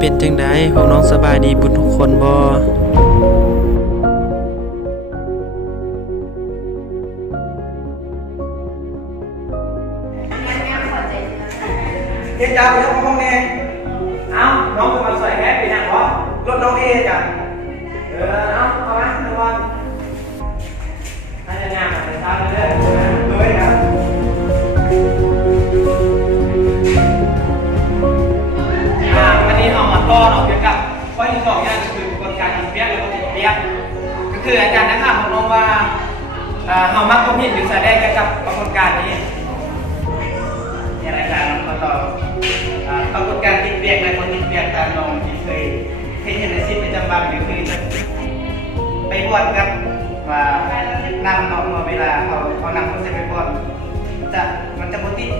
เป็นจังไดพวกน้องสบายดีบุญทุกคนบ่เฮ็ดจ้าไปทำห้องแน่เอ้าน้องเป็นมาใส่แฮปปี้นะเหรอรถน้องเอจ้ะเอ้าเอามาทุกคนให้งานมาเช้าเรื่อยๆเลยนะวันนี้เอามาต้อนเกี่ยวกับข้อที่สองเนี่ยก็คือกระบวนการติดเปียกแล้วก็ติดเปียกก็คืออาจารย์นะครับผมน้องว่าเฮามักความเห็นหรือแสดงเกี่ยวกับกระบวนการนี้อะไรกันน้องต่อกระบวนการติดเปียกในคนติดเปียกตามน้องที่เคยเห็นในชีวิตประจำวันหรือคือไปบวชกับว่านำน้องมาเวลาเขานำคนไปบวชมันจะบ่ติด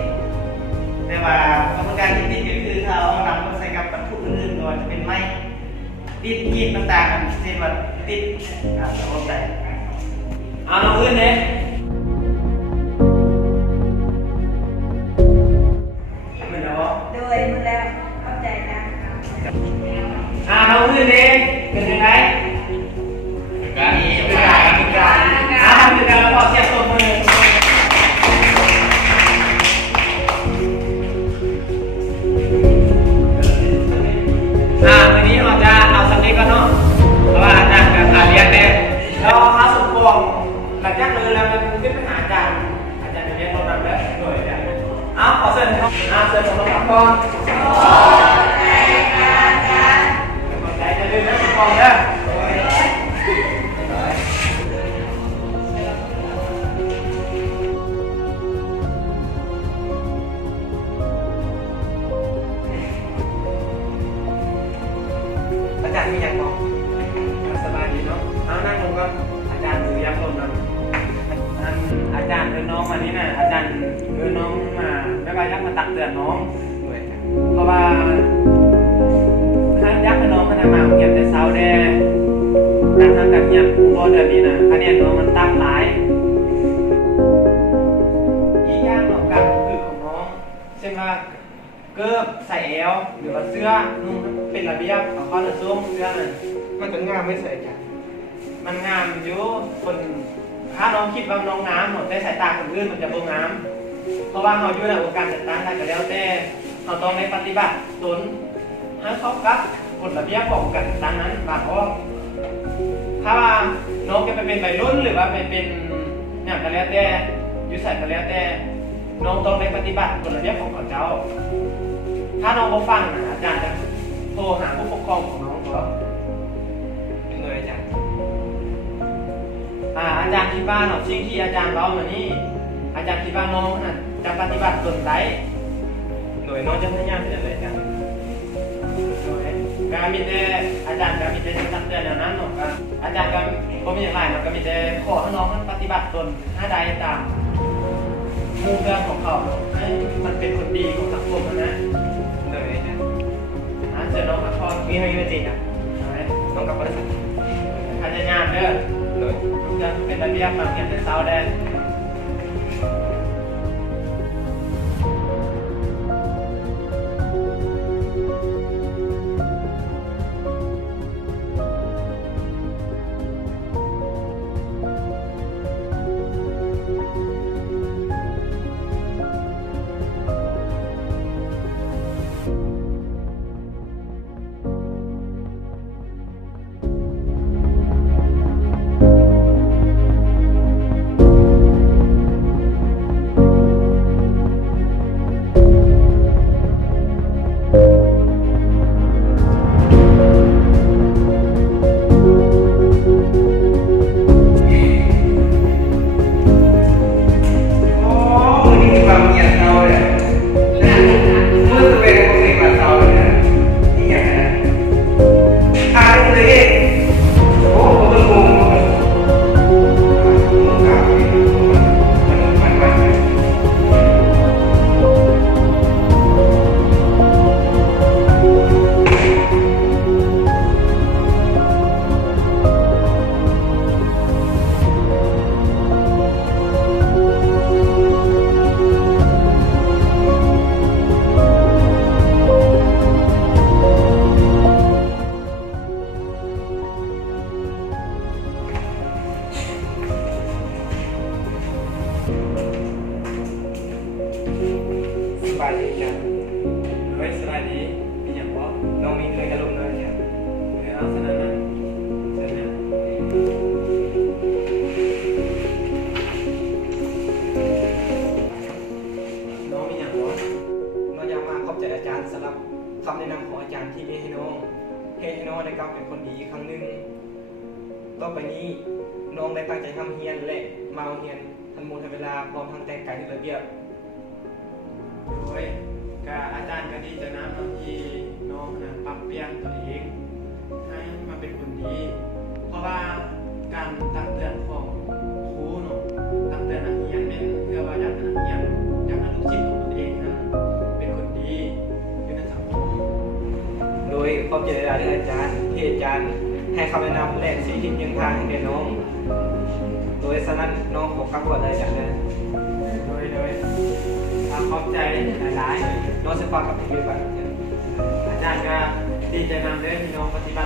แต่ว่ากระบวนการติดก็คือถ้าเอานำคนใส่กับวัตถุอื่นๆก็จะเป็นไม้ติดกีบต่างๆเช่นว่าติดเอาใส่เอาน้องอื่นเลยโดยมึงแล้วเข้าใจนะน้องอื่นเองเป็นยังไงการทำการแล้วพอเสียบตัวมือวันนี้เราจะเอาสักนิดก็เนาะเพราะว่าอาจารย์การเรียนเนี่ยเราหาสมบูรณ์หลังจากเลยแล้วมันขึ้นไปหาอาจารย์จะเรียนตรงนั้นเลยโดยเนี่ยขอเชิญครับเชิญสมรับก่อนใจจะลืมนะสมบูรณ์เด้ออาจารย์มีอย่างบอกสบายดีเนาะนั่งลงก่อนอาจารย์ดูยักษ์ลมนะอาจารย์เดินน้องมานี่นะอาจารย์เดินน้องมาแล้วก็ยักษ์มาตักเตือนน้องเพราะว่าถ้ายักษ์กับน้องมันมาเงียบแต่เช้าแดงการทำแบบเงียบพอเดือนนี้นะคะแนนน้องมันตั้งหลายยี่ย่างออกการคือของน้องเช่นว่าเกิบใส่เอวหรือว่าเสื้อนุ่งเป็นระเบียบเอาข้อหนึ่งซุ้มเสื้อน่ะมันจะงามไม่ใส่จ้ะมันงามอยู่คนถ้าน้องคิดว่าน้องงามหมดได้สายตาคนอื่นมันจะบ่งามเพราะว่าเราอยู่ในองค์การจัดตั้งได้ก็แล้วแต่เราต้องในปฏิบัติตนให้เข้ากับกฎระเบียบของการจัดตั้งนั้นบางข้อถ้าว่าน้องจะไปเป็นวัยรุ่นหรือว่าไปเป็นอย่างก็แล้วแต่อยู่ใส่ก็แล้วแต่น้องต้องในปฏิบัติกฎระเบียบของเจ้าถ้าน้องบ่ฟังอาจารย์จะโทรหาผู้ปกครองของน้องเหรอเป็นเลยอาจารย์อาจารย์คิดว่าสิ่งที่อาจารย์เล่ามานี่อาจารย์คิดว่าน้องจะปฏิบัติตนได้โดยน้องจะพยายามที่จะเลยอาจารย์การมีแต่อาจารย์ก็มีแต่ตั้งเตือนอย่างนั้นเนาะอาจารย์ก็มีอย่างไรเนาะก็มีแต่ขอให้น้องปฏิบัติตนให้ได้ตามมุ่งเรื่องของเขาให้มันเป็นคนดีของสังคมนะเลยเจอน้องกับพ่อมีให้ยืนจริงน้องกับบริษัทพยายามเด้อเลยทุกอย่างเป็นระเบียบแบบเงียบแต่เช้าแดง เลยจะลงเลยเนี่ย เดี๋ยวเอาสนามนั้นเสร็จแล้ว น้องมีอย่างน้อยน้องอยากมาขอบใจอาจารย์สำหรับคำแนะนำของอาจารย์ที่มีให้น้องให้น้องได้กลับเป็นคนดีอีกครั้งหนึ่งต่อไปนี้น้องได้ตั้งใจทำเฮียนและมาเฮียนทันมูลทันเวลาพร้อมทั้งแต่งกายที่ระเบียบ โดยก็อาจารย์ก็ดีจะนำที่น้องนะปรับเปลี่ยนตัวเองให้มาเป็นคนดี เพราะว่าการตักเตือนของครูเนาะตักเตือนนักเรียนเป็นเพื่อว่าอยากให้นักเรียนอยากให้ลูกศิษย์ของตนเองนั้นเป็นคนดีอยู่ในสังคม โดยขอบใจหลายๆเรื่องอาจารย์ที่อาจารย์ให้คำแนะนำและชี้ทิศยังทางให้แก่น้อง โดยฉะนั้นน้องขอกลับก่อนเลยอาจารย์เลย โดยขอบใจหลาย น้องจะฟังกับพี่ก่อน ๆอาจารย์ก็ดีใจนำเด้อที่น้องปฏิบัติ